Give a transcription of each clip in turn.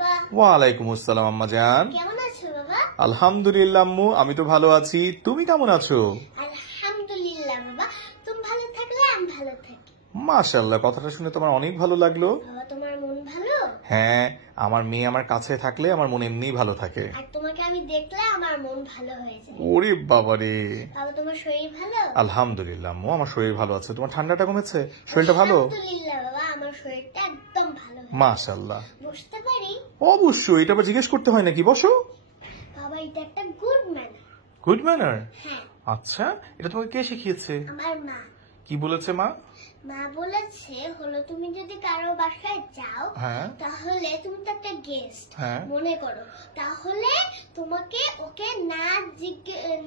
বাবা। ওয়ালাইকুম আসসালাম আম্মা জান। কেমন আছো বাবা? আলহামদুলিল্লাহ আম্মু, আমি তো ভালো আছি। তুমি কেমন আছো? আলহামদুলিল্লাহ বাবা, তুমি ভালো থাকলে আমি ভালো থাকি। মাশাআল্লাহ, কথাটা শুনে তোমার অনেক ভালো লাগলো। বাবা তোমার মন ভালো? হ্যাঁ, আমার মেয়ে আমার কাছে থাকলে আমার মন এমনিই ভালো থাকে। আর তোমাকে আমি দেখলে আমার মন ভালো হয়ে যায়। ওরে বাবারে। বাবা তোমার শরীর ভালো? আলহামদুলিল্লাহ আম্মু, আমার শরীর ভালো আছে। তোমার ঠান্ডাটা কমেছে? শরীরটা ভালো? আলহামদুলিল্লাহ বাবা, আমার শরীরটা একদম ভালো। মাশাআল্লাহ। বসতে পারি? অবশ্যই, এটা আবার জিজ্ঞেস করতে হয় নাকি? বসো। বাবা এটা একটা গুড ম্যানার। Good manner? হ্যাঁ। আচ্ছা, এটা তোমাকে কে শিখিয়েছে? আমার মা। কি বলেছে মা? মা বলেছে হলো তুমি যদি কারো বাসায় যাও তাহলে তুমি তো একটা গেস্ট মনে করো, তাহলে তোমাকে ওকে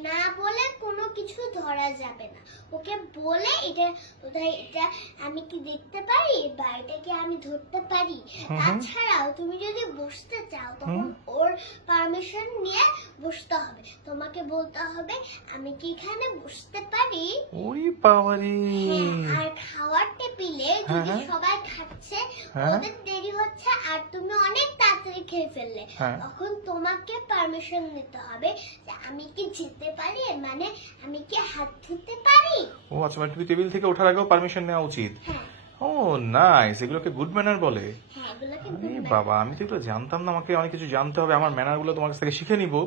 না বলে কোনো কিছু ধরা যাবে না। ওকে বলে এটা আমি কি দেখতে পারি বা এটা কি আমি ধরতে পারি। তাছাড়াও তুমি যদি বসতে চাও তখন ওর পারমিশন নিয়ে বসতে হবে। তোমাকে বলতে হবে আমি কি এখানে বসতে পারি। ওরে বাবারে। আর খাওয়ার টেবিলে যদি সবাই খাচ্ছে, ওদের দেরি হচ্ছে আর তুমি অনেক তাড়াতাড়ি খেয়ে ফেললে, তখন তোমাকে পারমিশন নিতে হবে যে আমি কি যেতে পারি, মানে আমি কি হাত ধুতে পারি। ও আচ্ছা, মানে তুমি টেবিল থেকে ওঠার আগেও পারমিশন নেওয়া উচিত। ও নাইস, এগুলোকে গুড ম্যানার বলে। বাবা, আমি তো এগুলো জানতাম না। আমাকে অনেক কিছু জানতে হবে, আমার ম্যানার গুলো তোমার কাছ থেকে শিখে নিবো।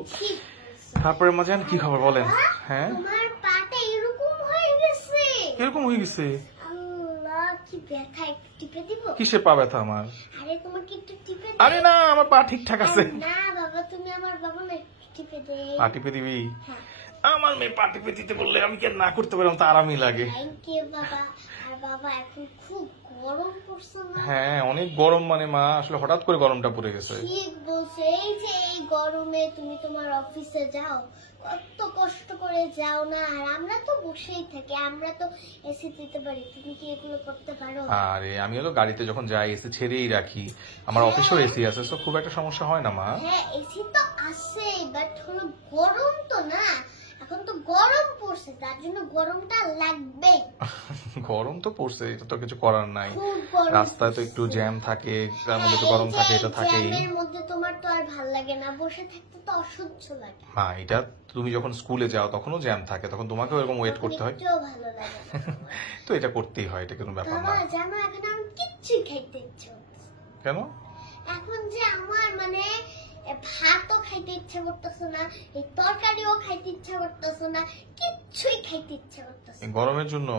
তারপরে মা জান, কি খবর বলেন? হ্যাঁ, তোমার পাটা এরকম হয়ে গেছে। এরকম হয়ে গেছে? আল্লাহ, কি ব্যথা, একটু টিপে দিব? কিসে পা ব্যথা আমার? আরে তোমাকে একটু টিপে দিই। আরে না, আমার পা ঠিকঠাক আছে। না বাবা, তুমি আমার বাবা না, একটু টিপে দে। পা টিপে দিবি? আমার মেয়ে পা টিপে দিতে বললে আমি কি না করতে পারলাম? তো আরামই লাগে। থ্যাংক ইউ বাবা। আর বাবা এখন খুব গরম পড়ছে না? হ্যাঁ, অনেক গরম। মানে মা আসলে হঠাৎ করে গরমটা পড়ে গেছে। ঠিক বলছো। এই যে এই গরমে তুমি তোমার অফিসে যাও, কত কষ্ট করে যাও না। আর আমরা তো বসেই থাকি, আমরা তো এসি দিতে পারি, তুমি কি এগুলো করতে পারো? আরে আমি হলো গাড়িতে যখন যাই এসি ছেড়েই রাখি। আমার অফিসেও এসি আছে, তো খুব একটা সমস্যা হয় না মা। হ্যাঁ, এসি তো আছে, বাট হলো গরম তো না, এখন তো গরম পড়ছে, তার জন্য গরমটা লাগবে। গরম তো পড়ছে, এটা তো কিছু করার নাই। রাস্তায় তো একটু জ্যাম থাকে, তার মধ্যে তো গরম থাকে, এটা থাকেই। জ্যামের মধ্যে তোমার তো আর ভালো লাগে না, বসে থাকতে তো অসহ্য লাগে। হ্যাঁ, এটা তুমি যখন স্কুলে যাও তখনও জ্যাম থাকে, তখন তোমাকেও এরকম ওয়েট করতে হয়। একটুও ভালো লাগে না। তো এটা করতেই হয়, এটা কোনো ব্যাপার না। বাবা জানো, এখন আমি কিচ্ছুই খাইতে ইচ্ছে করছে। কেন? এখন যে আমার মানে ভাতও খাইতে ইচ্ছা করতেছে না, এই তরকারিও খাইতে ইচ্ছা করতেছে না, কিচ্ছুই খাইতে ইচ্ছা করতেছে না। গরমের জন্য?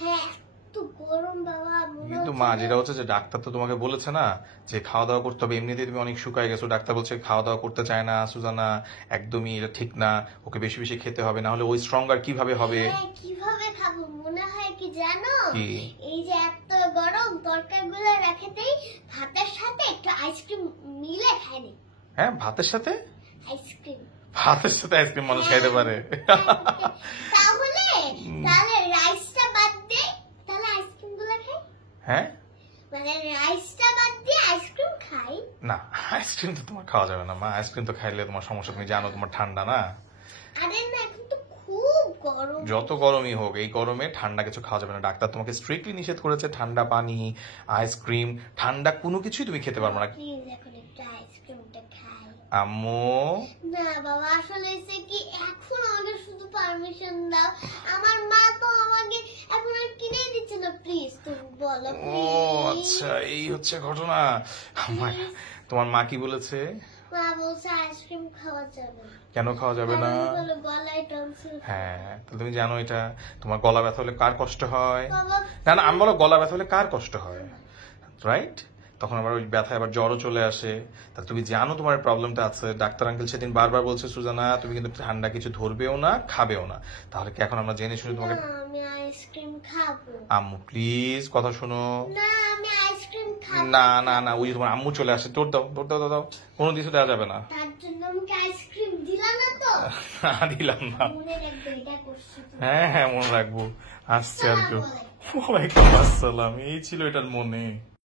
হ্যাঁ, এত গরম বাবা। কিন্তু মা, যেটা হচ্ছে যে ডাক্তার তো তোমাকে বলেছে না যে খাওয়া দাওয়া করতে হবে। এমনিতেই তুমি অনেক শুকায় গেছো, ডাক্তার বলছে খাওয়া দাওয়া করতে চায় না সুজানা, একদমই এটা ঠিক না। ওকে বেশি বেশি খেতে হবে, না হলে ওই স্ট্রঙ্গার কিভাবে হবে? কিভাবে খাবো? মনে হয় কি জানো, কি? এই যে এত গরম তরকারিগুলো রেখেতেই ভাতের সাথে একটু আইসক্রিম মিলে খাই নি। হ্যাঁ, ভাতের সাথে আইসক্রিম? ভাতের সাথে আইসক্রিম মানুষ খাইতে পারে? তাহলে রাইসটা বাদ দে, তাহলে আইসক্রিম গুলো খাই। হ্যাঁ, মানে রাইসটা বাদ দিয়ে আইসক্রিম খাই? না, আইসক্রিম তো তোমার খাওয়া যাবে না মা। আইসক্রিম তো খাইলে তোমার সমস্যা, তুমি জানো তোমার ঠান্ডা না। আরে না, এখন তো খুব গরম। যত গরমই হোক, এই গরমে ঠান্ডা কিছু খাওয়া যাবে না। ডাক্তার তোমাকে স্ট্রিক্টলি নিষেধ করেছে ঠান্ডা পানি, আইসক্রিম, ঠান্ডা কোনো কিছুই তুমি খেতে পারবে না। প্লিজ এখন একটু আইসক্রিমটা খাই। আম্মু না বাবা, আসলে এসে কি এখন আমাকে শুধু পারমিশন দাও। আমার মা তো আমাকে এখন আর কিনে দিচ্ছে না, প্লিজ তুমি বলো। ও আচ্ছা, এই হচ্ছে ঘটনা। তোমার মা কি বলেছে? মা বলছে আইসক্রিম খাওয়া যাবে। কেন খাওয়া যাবে না? গলায় টনসিল। হ্যাঁ, তুমি জানো এটা তোমার গলা ব্যথা হলে কার কষ্ট হয়? না না, আমি বলো গলা ব্যথা হলে কার কষ্ট হয়, রাইট? তখন আবার ওই ব্যথা আবার জ্বরও চলে আসে। তা তুমি জানো তোমার প্রবলেমটা আছে। ডাক্তার আঙ্কেল সেদিন বারবার বলছে সুজানা তুমি কিন্তু ঠান্ডা কিছু ধরবেও না, খাবেও না। তাহলে কি এখন আমরা জেনে শুনে তোমাকে? আমি আইসক্রিম খাবো। আম্মু প্লিজ কথা শোনো। না, আমি আইসক্রিম খাবো। না না না, ওই যে তোমার আম্মু চলে আসে, দৌড় দাও দৌড় দাও দাও দাও। কোনো কিছু দেওয়া যাবে না। তার জন্য আমাকে আইসক্রিম দিলাম না তো? দিলাম না। মনে রাখবে, এটা করছি। হ্যাঁ হ্যাঁ, মনে রাখবো। আসছে আর কেউ? ওয়ালাইকুম আসসালাম। এই ছিল এটার মনে।